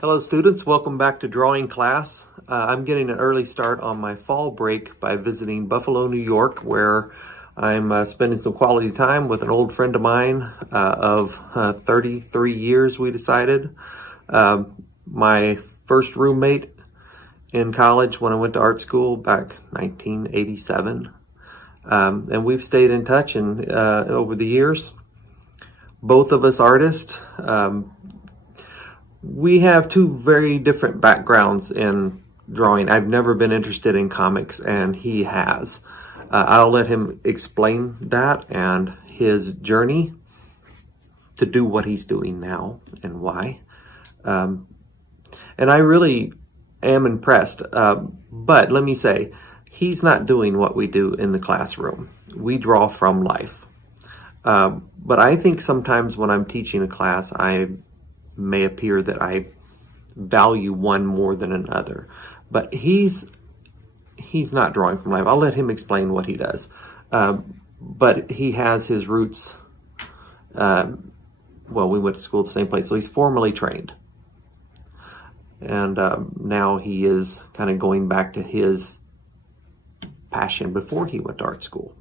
Hello students, welcome back to drawing class. I'm getting an early start on my fall break by visiting Buffalo, New York, where I'm spending some quality time with an old friend of mine of 33 years, we decided. My first roommate in college when I went to art school back 1987. And we've stayed in touch and over the years. Both of us artists. We have two very different backgrounds in drawing. I've never been interested in comics, and he has. I'll let him explain that and his journey to do what he's doing now and why. And I really am impressed. But let me say, he's not doing what we do in the classroom. We draw from life. But I think sometimes when I'm teaching a class, I may appear that I value one more than another, but he's not drawing from life. I'll let him explain what he does, but he has his roots. Well, we went to school at the same place, so he's formally trained, and now he is kind of going back to his passion before he went to art school.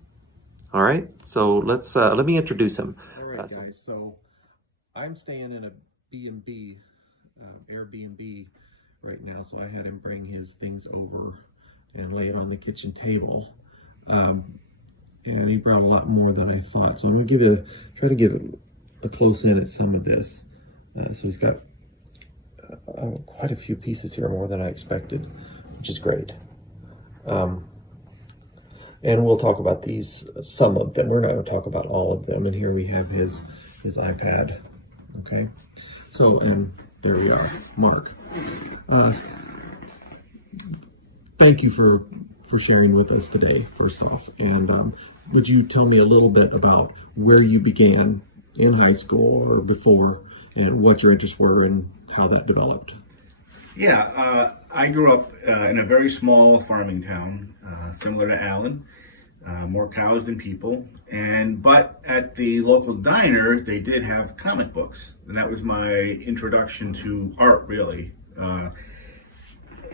All right, so let me introduce him. All right, guys. So I'm staying in a B&B, Airbnb right now, so I had him bring his things over and lay it on the kitchen table. And he brought a lot more than I thought. So I'm gonna try to give a close in at some of this. So he's got quite a few pieces here, more than I expected, which is great. And we'll talk about these, some of them. We're not going to talk about all of them. And here we have his iPad. Okay. So, and there we are, Mark. Thank you for sharing with us today, first off. And would you tell me a little bit about where you began in high school or before, and what your interests were and how that developed? Yeah, I grew up in a very small farming town, similar to Allen. More cows than people, but at the local diner they did have comic books, and that was my introduction to art, really.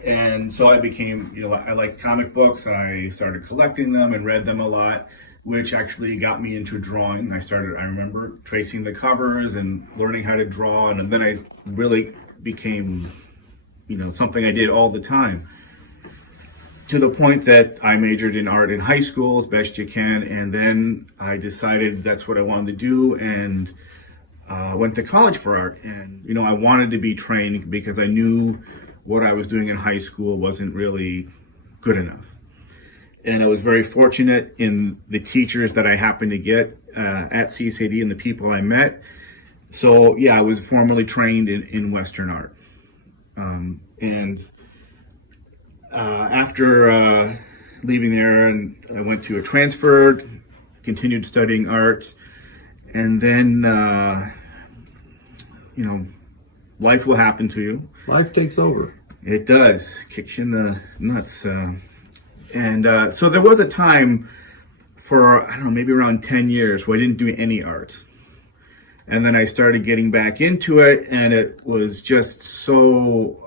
And so I became, I liked comic books. I started collecting them and read them a lot, which actually got me into drawing. I remember tracing the covers and learning how to draw, and then I really became, something I did all the time, to the point that I majored in art in high school as best you can, and then I decided that's what I wanted to do, and went to college for art. And I wanted to be trained because I knew what I was doing in high school wasn't really good enough. And I was very fortunate in the teachers that I happened to get at CSAD and the people I met. So yeah, I was formally trained in Western art. After leaving there, and I went to a transfer, continued studying art, and then, life will happen to you. Life takes over. It does. Kicks you in the nuts. So there was a time for, I don't know, maybe around 10 years where I didn't do any art. And then I started getting back into it, and it was just so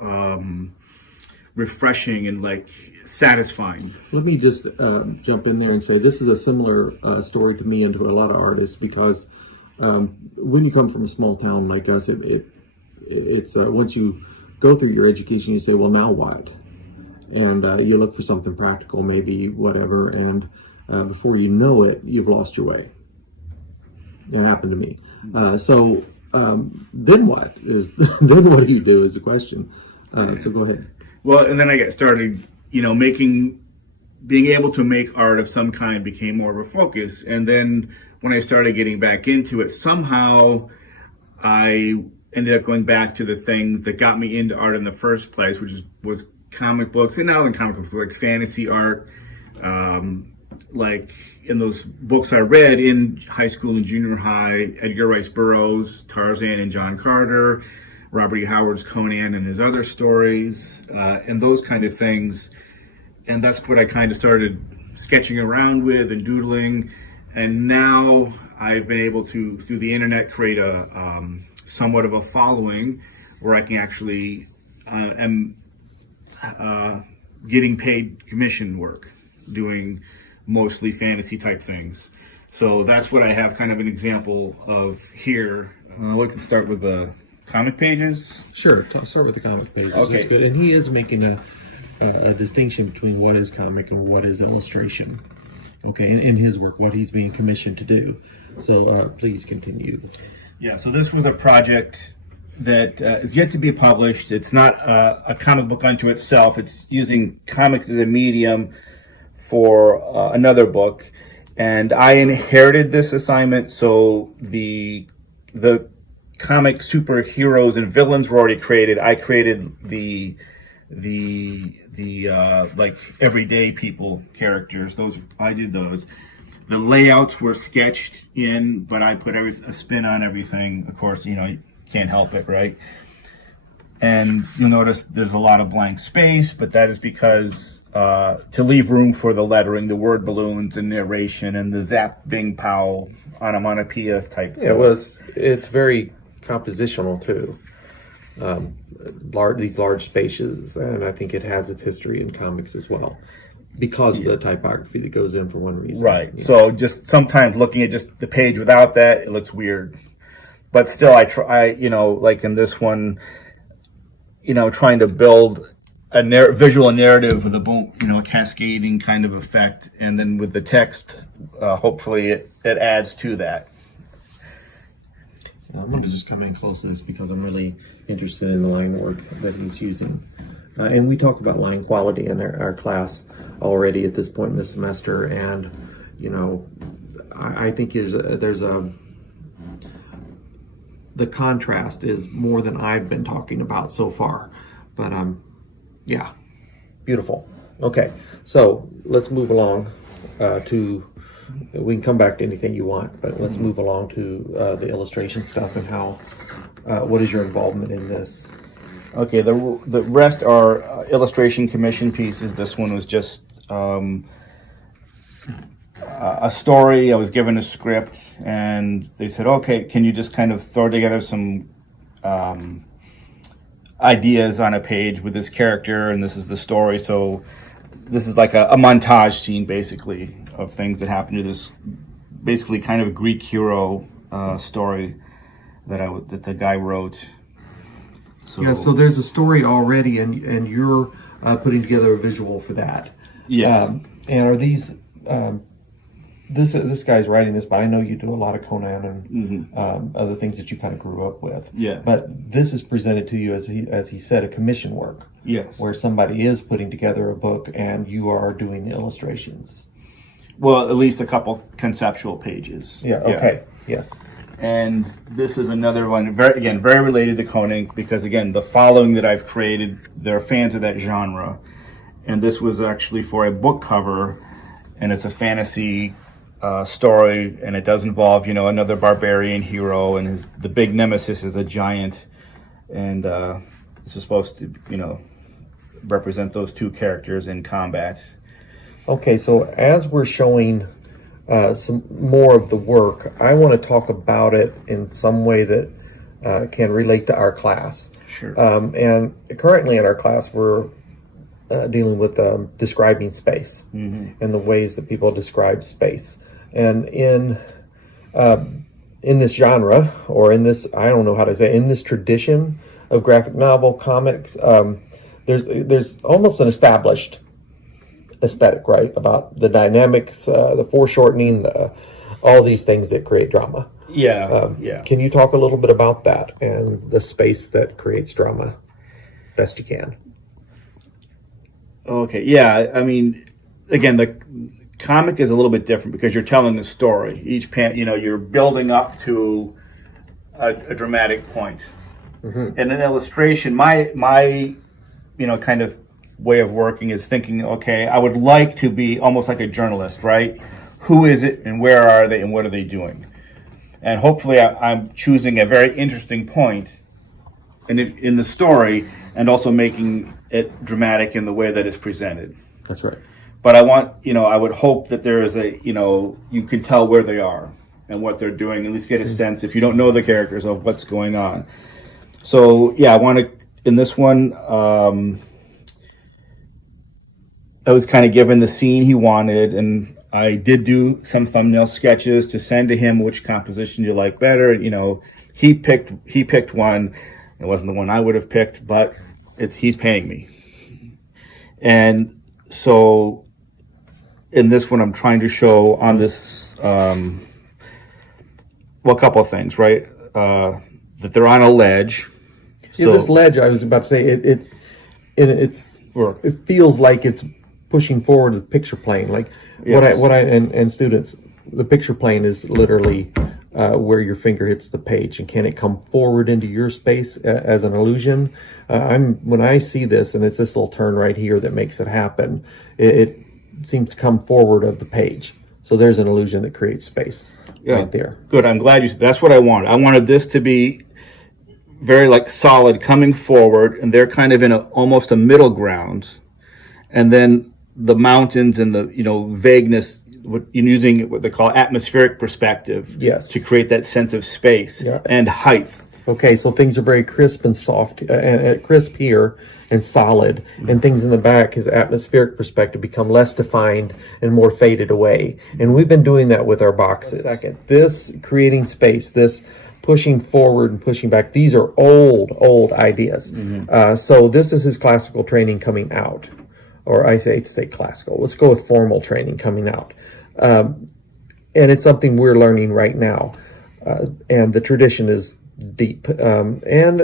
refreshing and satisfying. Let me just jump in there and say this is a similar story to me and to a lot of artists, because when you come from a small town like us, it's once you go through your education, you say, well, now what? And you look for something practical, maybe whatever, and before you know it, you've lost your way. That happened to me. So then what? Then what do you do is the question. So go ahead. Well, and then I got started, being able to make art of some kind became more of a focus. And then when I started getting back into it, somehow I ended up going back to the things that got me into art in the first place, which was comic books, and not only comic books, but like fantasy art. Like in those books I read in high school and junior high, Edgar Rice Burroughs, Tarzan and John Carter, Robert E. Howard's Conan and his other stories, and those kind of things. And that's what I kind of started sketching around with and doodling. And now I've been able to, through the internet, create a somewhat of a following where I can actually am getting paid commission work, doing mostly fantasy type things. So that's what I have kind of an example of here. We can start with the comic pages. Sure, I'll start with the comic pages. Okay. That's good. And he is making a distinction between what is comic and what is illustration. Okay, in his work, what he's being commissioned to do. So please continue. Yeah, so this was a project that is yet to be published. It's not a comic book unto itself. It's using comics as a medium for another book. And I inherited this assignment, so the comic superheroes and villains were already created. I created the like everyday people characters. I did those. The layouts were sketched in, but I put a spin on everything. Of course, you can't help it, right? And you'll notice there's a lot of blank space, but that is because to leave room for the lettering, the word balloons and narration and the zap, bing, pow, onomatopoeia type thing. It's very compositional too. These large spaces, and I think it has its history in comics as well, because of the typography that goes in for one reason. Right. Yeah. So just sometimes looking at just the page without that, it looks weird. But still, I try, like in this one, trying to build a visual narrative with a boom, a cascading kind of effect, and then with the text, hopefully it adds to that. I'm going to just come in close to this because I'm really interested in the line work that he's using. And we talk about line quality in our class already at this point in the semester. And, I think the contrast is more than I've been talking about so far. But, yeah. Beautiful. Okay, so let's move along we can come back to anything you want, but let's move along to the illustration stuff and what is your involvement in this? Okay, the rest are illustration commission pieces. This one was just a story. I was given a script, and they said, okay, can you just kind of throw together some ideas on a page with this character, and this is the story. So this is like a montage scene, basically, of things that happen to this basically kind of Greek hero story that the guy wrote. So there's a story already, and you're putting together a visual for that. Yes. And are these this guy's writing this, but I know you do a lot of Conan and other things that you kind of grew up with. Yeah. But this is presented to you as he said, a commission work. Yes. Where somebody is putting together a book and you are doing the illustrations. Well, at least a couple conceptual pages. Yeah. Okay. Yeah. Yes. And this is another one, very related to Conan, because again, the following that I've created, they're fans of that genre. And this was actually for a book cover, and it's a fantasy story, and it does involve, another barbarian hero, and the big nemesis is a giant, and this is supposed to, represent those two characters in combat. Okay, so as we're showing some more of the work, I want to talk about it in some way that can relate to our class. Sure. And currently in our class, we're dealing with describing space and the ways that people describe space. And in this genre, or in this, I don't know how to say, in this tradition of graphic novel comics, there's almost an established aesthetic, right, about the dynamics, the foreshortening, all these things that create drama. Yeah. Can you talk a little bit about that and the space that creates drama best you can? Okay, yeah, I mean, again, the comic is a little bit different because you're telling a story. Each you're building up to a dramatic point. And an illustration, my kind of way of working is thinking, okay, I would like to be almost like a journalist, right? Who is it and where are they and what are they doing? And hopefully I'm choosing a very interesting point in the story and also making it dramatic in the way that it's presented. That's right. But I would hope that there is you can tell where they are and what they're doing, at least get a sense, if you don't know the characters, of what's going on. So yeah, I want to, in this one, I was kind of given the scene he wanted, and I did do some thumbnail sketches to send to him. Which composition you like better? You know, he picked one. It wasn't the one I would have picked, but he's paying me. And so in this one, I'm trying to show on this, well, a couple of things, right? That they're on a ledge. Yeah, this ledge, I was about to say, it feels like it's pushing forward the picture plane. Like Yes. what I and students, the picture plane is literally where your finger hits the page, and can it come forward into your space as an illusion? When I see this, and it's this little turn right here that makes it happen, it seems to come forward of the page. So there's an illusion that creates space right there. Good. I'm glad you said that's what I wanted. I wanted this to be very like solid coming forward, and they're kind of in almost a middle ground, and then the mountains and the vagueness, using what they call atmospheric perspective, Yes. to create that sense of space and height. Okay, so things are very crisp and soft, crisp here and solid, and things in the back, his atmospheric perspective, become less defined and more faded away. And we've been doing that with our boxes. This creating space, this pushing forward and pushing back, these are old ideas. So this is his classical training coming out, or I say classical. Let's go with formal training coming out. And it's something we're learning right now. And the tradition is deep. And,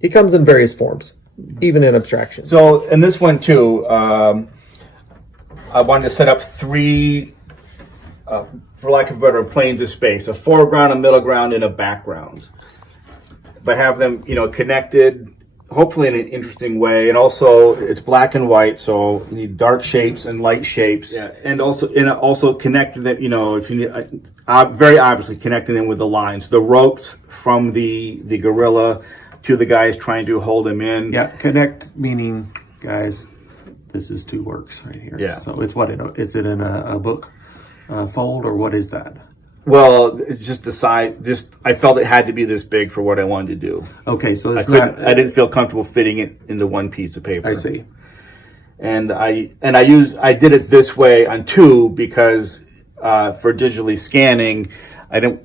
it comes in various forms, even in abstraction. So in this one too, I wanted to set up three, for lack of a better, planes of space: a foreground, a middle ground, and a background. But have them, connected, hopefully in an interesting way. And also, it's black and white, so you need dark shapes and light shapes. Yeah. And also connecting them, if you need, very obviously connecting them with the lines, the ropes from the gorilla to the guys trying to hold him in. Yeah, connect meaning, guys, this is two works right here. Yeah. So it's is it in a book fold, or what is that? Well, it's just the size. I felt it had to be this big for what I wanted to do. Okay, so I didn't feel comfortable fitting it into one piece of paper. I see. And I did it this way on two because for digitally scanning, I didn't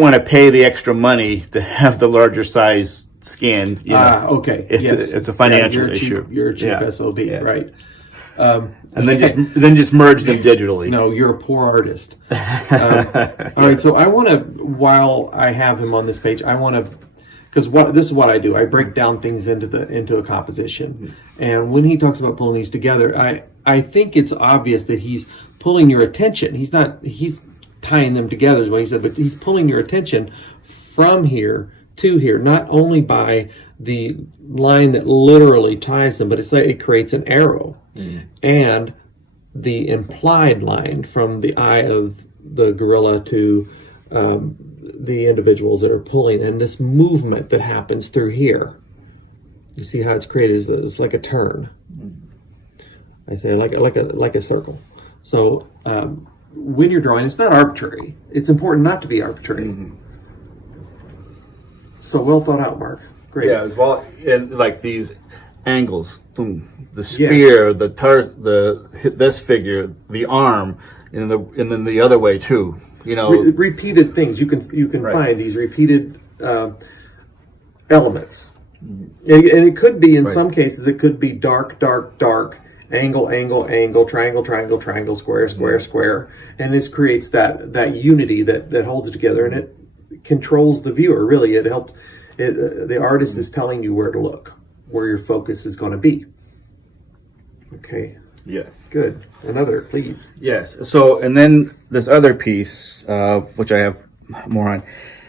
want to pay the extra money to have the larger size scanned. Okay. It's a financial issue. You're a cheap SOB, right? And then just merge them digitally. No, you're a poor artist. All right, so I want to, while I have him on this page, because this is what I do. I break down things into a composition, and when he talks about pulling these together, I think it's obvious that he's pulling your attention. He's tying them together, is what he said, but he's pulling your attention from here to here, not only by the line that literally ties them, but it's like it creates an arrow. And the implied line from the eye of the gorilla to the individuals that are pulling, and this movement that happens through here. You see how it's created? It's like a turn. I say like a circle. So when you're drawing, it's not arbitrary. It's important not to be arbitrary. So well thought out, Mark. Great. Yeah, as well, and like these angles, boom, the spear, this figure, the arm, and then the other way too. Repeated things. You can find these repeated elements, and it could be in some cases. It could be dark, dark, dark, angle, angle, angle, triangle, triangle, triangle, square, square, square, and this creates that unity that holds it together, and it controls the viewer. Really, it helps. The artist is telling you where to look, where your focus is going to be. Okay. Yes. Good. Another, please. Yes. So, and then this other piece, which I have more on.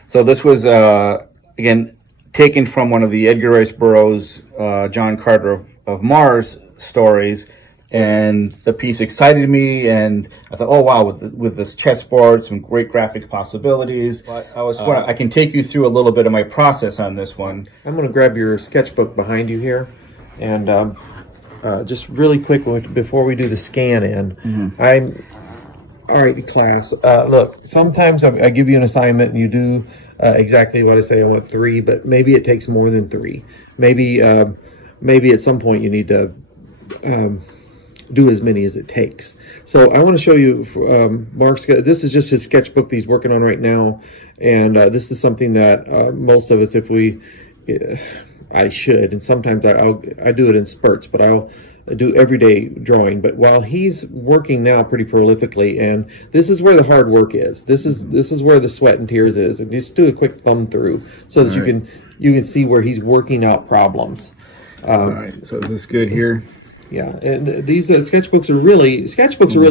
So this was, again, taken from one of the Edgar Rice Burroughs, John Carter of Mars stories. And the piece excited me, and I thought, oh wow, with this chessboard, some great graphic possibilities. But I can take you through a little bit of my process on this one. I'm going to grab your sketchbook behind you here, and just really quick before we do the scan in, All right, class. Look, sometimes I give you an assignment and you do exactly what I say. I want 3, but maybe it takes more than 3. Maybe maybe at some point you need to do as many as it takes. So I want to show you Mark's. This is just his sketchbook that he's working on right now, and this is something that most of us, if we, I should, and sometimes I do it in spurts, but I'll do everyday drawing. But while he's working now pretty prolifically, and this is where the hard work is. This is where the sweat and tears is. And just do a quick thumb through so that you can see where he's working out problems. All right, so is this good here? Yeah, and these sketchbooks are really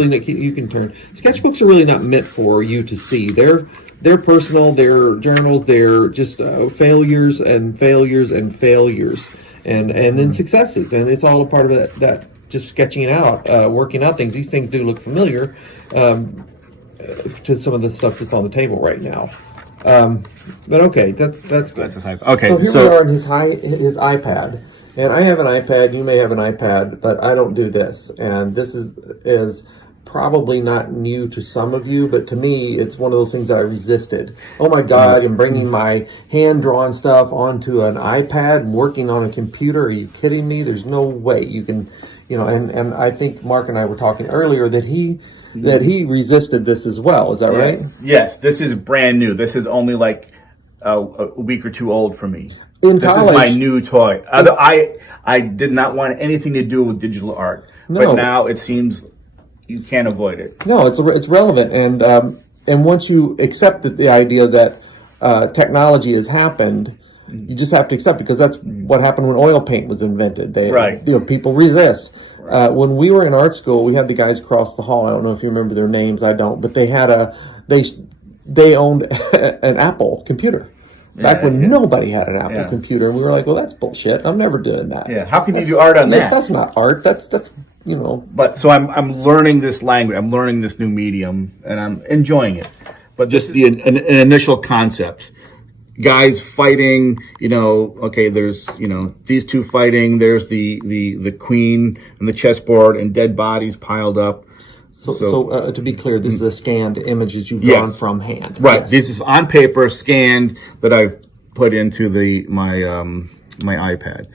not, you can turn. Sketchbooks are really not meant for you to see. They're personal. They're journals. They're just failures and failures and failures, and then successes. And it's all a part of that just sketching out, working out things. These things do look familiar to some of the stuff that's on the table right now. But okay, that's good. Okay, So here we are on his iPad. And I have an iPad, you may have an iPad, but I don't do this. And this is probably not new to some of you, but to me, it's one of those things that I resisted. Oh my God, I'm bringing my hand-drawn stuff onto an iPad and working on a computer. Are you kidding me? There's no way you can, and I think Mark and I were talking earlier that he resisted this as well. Is that right? Yes, this is brand new. This is only like a week or 2 old for me. This is my new toy. I did not want anything to do with digital art, but now it seems you can't avoid it. No, it's relevant, and once you accept the idea that technology has happened, you just have to accept it, because that's what happened when oil paint was invented. People resist. Right. When we were in art school, we had the guys across the hall. I don't know if you remember their names. I don't, but they had they owned an Apple computer. Back when nobody had an Apple computer, and we were like, "Well, that's bullshit. I'm never doing that." Yeah, how can you do art on that? That's not art. That's But so I'm learning this language. I'm learning this new medium, and I'm enjoying it. But just an initial concept, guys fighting. Okay, there's these two fighting. There's the queen and the chessboard and dead bodies piled up. So to be clear, this is a scanned images you've drawn from hand. Right. Yes. This is on paper, scanned, that I've put into my iPad.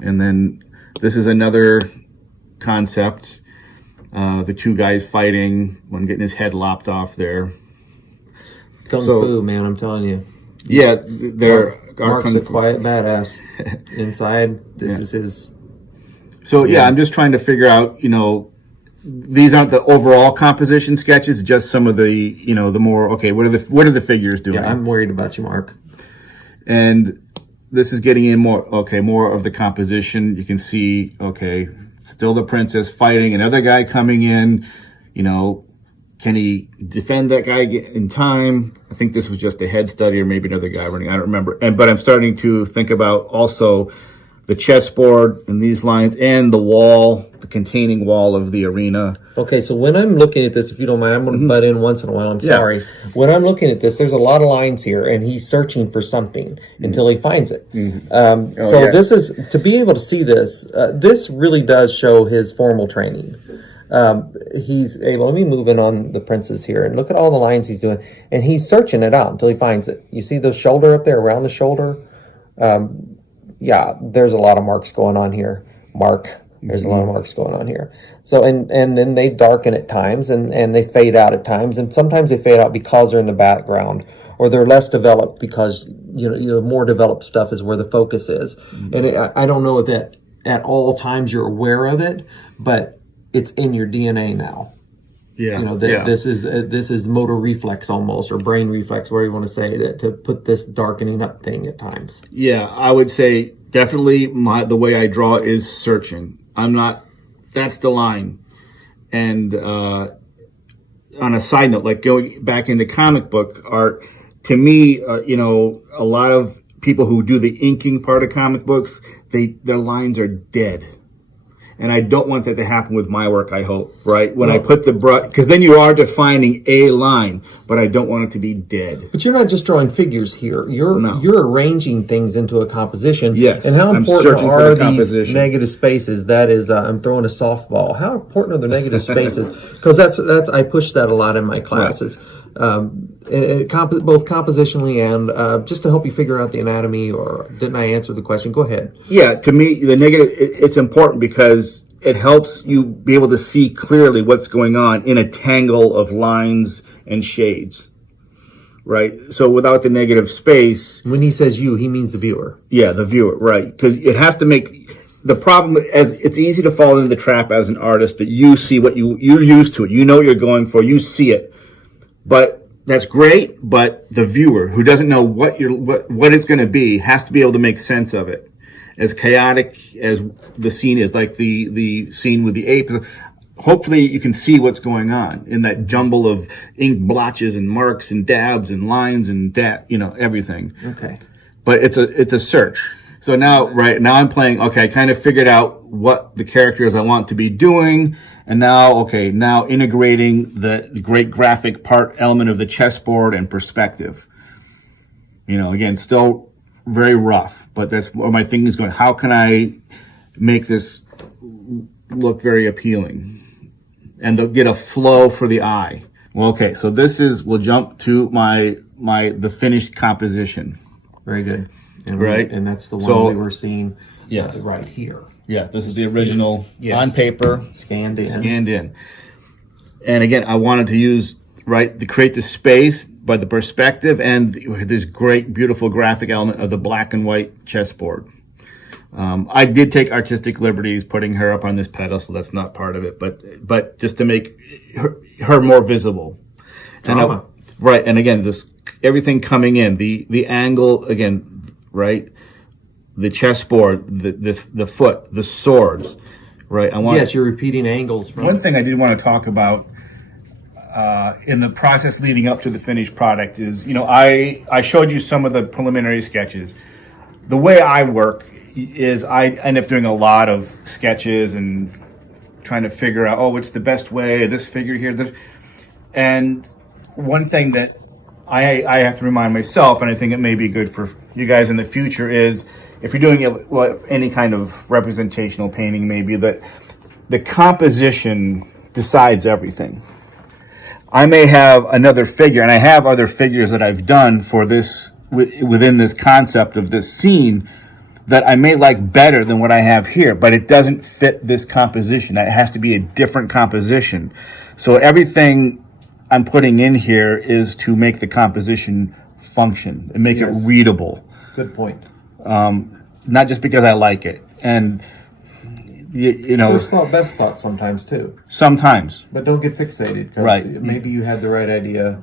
And then this is another concept. The 2 guys fighting, one getting his head lopped off there. Kung Fu, man, I'm telling you. Yeah, Mark's a quiet badass. Inside, this is his. So I'm just trying to figure out, these aren't the overall composition sketches, just some of the, the more, okay, what are the figures doing? Yeah, I'm worried about you, Mark. And this is getting in more of the composition. You can see, okay, still the princess fighting, another guy coming in, can he defend that guy in time? I think this was just a head study, or maybe another guy running, I don't remember. But I'm starting to think about also the chessboard and these lines and the wall, the containing wall of the arena. Okay, so when I'm looking at this, if you don't mind, I'm going to butt in once in a while. I'm sorry. When I'm looking at this, there's a lot of lines here, and he's searching for something until he finds it. This is, to be able to see this, this really does show his formal training. He's able, let me move in on the princes here, and look at all the lines he's doing, and he's searching it out until he finds it. You see the shoulder up there, around the shoulder? There's a lot of marks going on here. There's a lot of marks going on here. So, and then they darken at times, and they fade out at times, and sometimes they fade out because they're in the background, or they're less developed because, more developed stuff is where the focus is. And I don't know that at all times you're aware of it, but it's in your DNA now. This is motor reflex almost, or brain reflex, whatever you want to say, that to put this darkening up thing at times. Yeah, I would say definitely the way I draw is searching. That's the line. And on a side note, like going back into comic book art, to me, a lot of people who do the inking part of comic books, their lines are dead. And I don't want that to happen with my work, I hope, right? When I put the brush, because then you are defining a line, but I don't want it to be dead. But you're not just drawing figures here. You're arranging things into a composition. Yes, And how I'm important searching for are the these composition. negative spaces? That is, I'm throwing a softball. How important are the negative spaces? Because that's I push that a lot in my classes. Both compositionally and just to help you figure out the anatomy. Or didn't I answer the question? Go ahead. Yeah, to me, the negative, it's important because it helps you be able to see clearly what's going on in a tangle of lines and shades, right? So without the negative space... When he says you, he means the viewer. Yeah, the viewer, right. Because it has to make... The problem, as it's easy to fall into the trap as an artist that you see what you're used to it. You know what you're going for. You see it. But that's great, but the viewer who doesn't know what it's going to be has to be able to make sense of it. As chaotic as the scene is, like the scene with the ape, hopefully you can see what's going on in that jumble of ink blotches and marks and dabs and lines and everything. Okay. But it's a search. So now I'm playing, okay, I kind of figured out what the characters I want to be doing. And now integrating the great graphic element of the chessboard and perspective. Again, still very rough, but that's where my thinking is going. How can I make this look very appealing and get a flow for the eye? Well, okay, so we'll jump to the finished composition. Very good. And right. And that's the one we were seeing right here. Yeah, this is the original on paper. Scanned in. And again, I wanted to use, to create the space, but the perspective and this great, beautiful graphic element of the black and white chessboard. I did take artistic liberties putting her up on this pedestal. That's not part of it, but just to make her more visible. Drama. And again, everything coming in, the angle, again, right? The chessboard, the foot, the swords, right? Yes, you're repeating angles. One thing I did want to talk about in the process leading up to the finished product is, I showed you some of the preliminary sketches. The way I work is I end up doing a lot of sketches and trying to figure out, what's the best way, this figure here. And one thing that I have to remind myself, and I think it may be good for you guys in the future, is if you're doing any kind of representational painting, maybe that the composition decides everything. I may have another figure, and I have other figures that I've done for this within this concept of this scene that I may like better than what I have here, but it doesn't fit this composition. It has to be a different composition. So everything I'm putting in here is to make the composition function and make it readable. Good point. Not just because I like it. And First thought, best thought sometimes too. Sometimes. But don't get fixated, because maybe you had the right idea.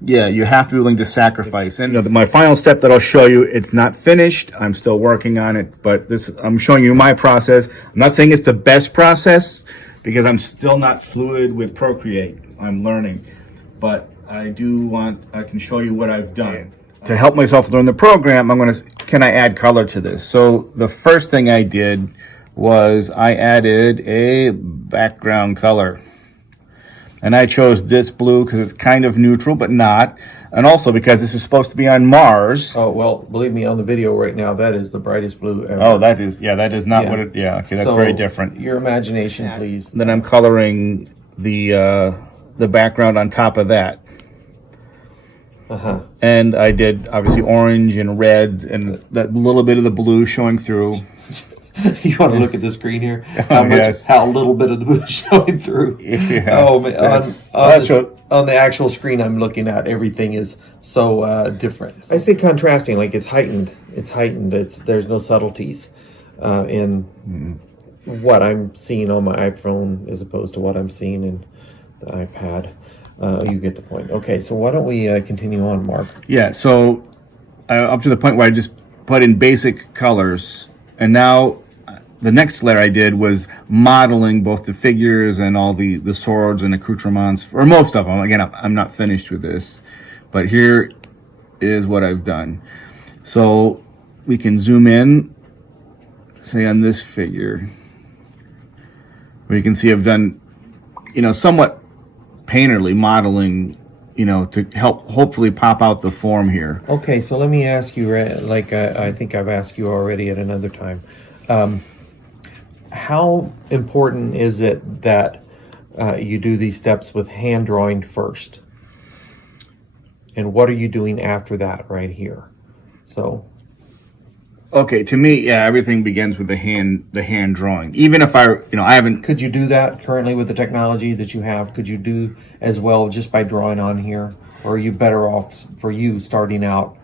You have to be willing to sacrifice. And my final step that I'll show you, it's not finished. I'm still working on it, but I'm showing you my process. I'm not saying it's the best process because I'm still not fluid with Procreate. I'm learning, but I can show you what I've done. To help myself learn the program, can I add color to this? So the first thing I did was I added a background color. And I chose this blue because it's kind of neutral, but not. And also because this is supposed to be on Mars. Oh, well, believe me, on the video right now, that is the brightest blue ever. Oh, that is not what it, okay, that's very different. Your imagination, please. Then I'm coloring the background on top of that. And I did obviously orange and reds and that little bit of the blue showing through. You want to look at the screen here? How little bit of the blue is showing through. Yeah, oh man! On the actual screen I'm looking at, everything is so different. I say contrasting, like it's heightened. It's heightened. There's no subtleties in what I'm seeing on my iPhone as opposed to what I'm seeing in the iPad. You get the point. Okay, so why don't we continue on, Mark? Yeah, so up to the point where I just put in basic colors, and now the next layer I did was modeling both the figures and all the swords and accoutrements, or most of them. Again, I'm not finished with this, but here is what I've done. So we can zoom in, say on this figure. where you can see I've done, somewhat painterly modeling, to help hopefully pop out the form here. Okay, so let me ask you, like I think I've asked you already at another time, how important is it that you do these steps with hand drawing first? And what are you doing after that right here? So, okay, to me, yeah, everything begins with the hand drawing. Even if I haven't. Could you do that currently with the technology that you have? Could you do as well just by drawing on here? Or are you better off for you starting out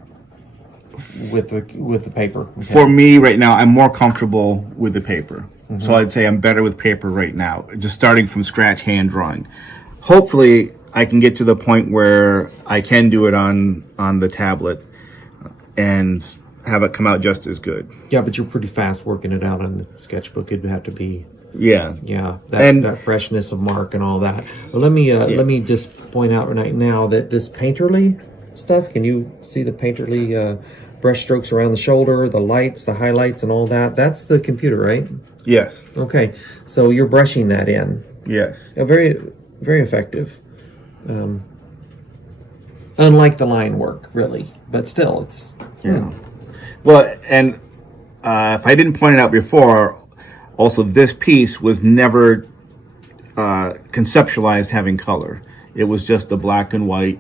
with the paper? Okay. For me right now, I'm more comfortable with the paper. So I'd say I'm better with paper right now, just starting from scratch hand drawing. Hopefully I can get to the point where I can do it on the tablet and have it come out just as good. Yeah, but you're pretty fast working it out on the sketchbook. It'd have to be yeah that freshness of Mark and all that. Well, let me just point out right now that this painterly stuff, can you see the painterly brush strokes around the shoulder, the lights, the highlights and all that? That's the computer, right? Yes. Okay, so you're brushing that in. Yes. Very, very effective. Unlike the line work, really, but still, it's Well, and if I didn't point it out before, also this piece was never conceptualized having color. It was just a black and white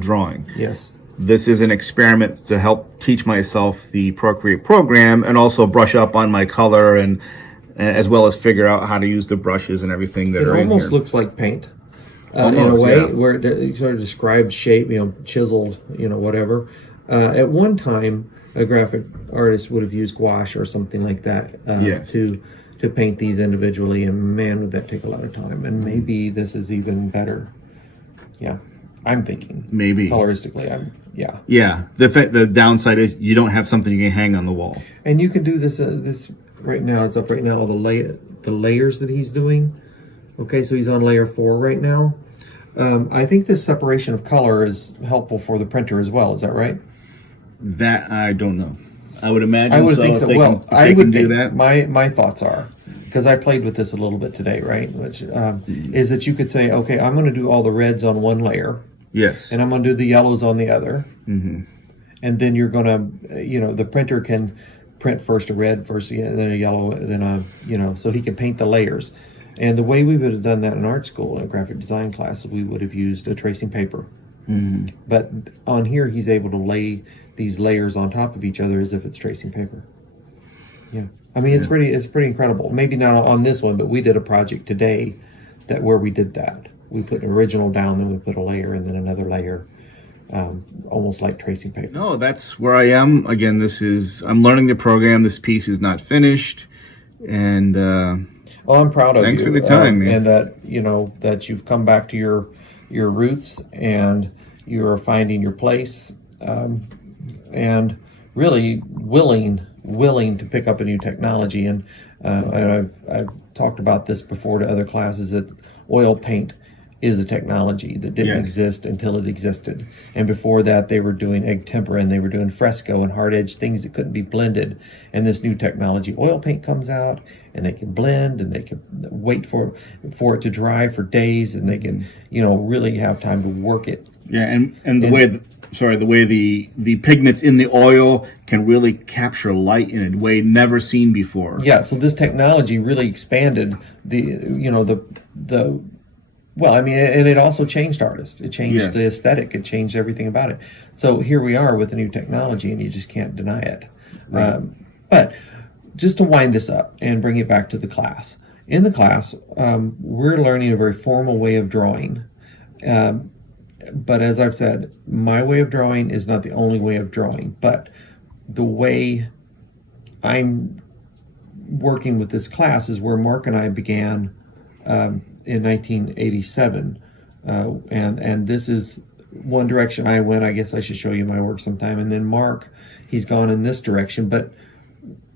drawing. Yes. This is an experiment to help teach myself the Procreate program and also brush up on my color and as well as figure out how to use the brushes and everything that are in here. It almost looks like paint. Almost, in a way, yeah. where it sort of describes shape, chiseled, whatever. At one time, a graphic artist would have used gouache or something like that Yes. to paint these individually, and man, would that take a lot of time. And maybe this is even better. Yeah, I'm thinking. Maybe. Coloristically, yeah. Yeah. The downside is you don't have something you can hang on the wall. And you can do this, this right now, it's up right now, all the layers that he's doing. Okay, so he's on layer 4 right now. I think this separation of color is helpful for the printer as well. Is that right? That I don't know. I would imagine I would so. think If so. they Well, can, if I they would can do think that. my thoughts are, because I played with this a little bit today, right? Which is that you could say, okay, I'm going to do all the reds on one layer, Yes. and I'm going to do the yellows on the other, and then you're going to, the printer can print first a red, then a yellow, then a, so he can paint the layers. And the way we would have done that in art school, in a graphic design class, we would have used a tracing paper. But on here, he's able to lay these layers on top of each other as if it's tracing paper. Yeah, I mean it's pretty incredible. Maybe not on this one, but we did a project today where we did that. We put an original down, then we put a layer, and then another layer, almost like tracing paper. No, that's where I am. Again, I'm learning the program. This piece is not finished, and well, I'm proud of you. Thanks for the time, man. And that that you've come back to your roots and you're finding your place, and really willing to pick up a new technology. And I've talked about this before to other classes, that oil paint is a technology that didn't exist until it existed. And before that, they were doing egg tempera, and they were doing fresco and hard edge things that couldn't be blended. And this new technology, oil paint, comes out, and they can blend, and they can wait for it to dry for days, and they can really have time to work it. Yeah, and the way the pigments in the oil can really capture light in a way never seen before. Yeah, so this technology really expanded the well, I mean, and it also changed artists. It changed the aesthetic. It changed everything about it. So here we are with the new technology, and you just can't deny it. Right. But just to wind this up and bring it back to the class. In the class, we're learning a very formal way of drawing. But as I've said, my way of drawing is not the only way of drawing. But the way I'm working with this class is where Mark and I began in 1987, and this is one direction I went. I guess I should show you my work sometime. And then Mark, he's gone in this direction, but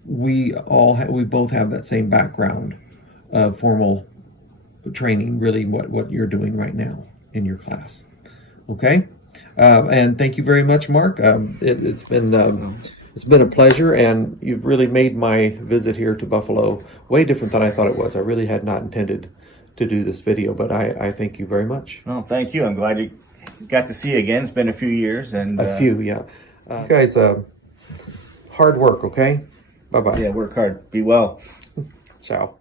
we both have that same background of formal training, really what you're doing right now in your class. Okay, and thank you very much, Mark. It's been It's been a pleasure, and you've really made my visit here to Buffalo way different than I thought it was. I really had not intended to do this video, but I thank you very much. Well, thank you. I'm glad you got to see you again. It's been a few years. And A few, yeah. You guys, hard work, okay? Bye-bye. Yeah, work hard. Be well. Ciao.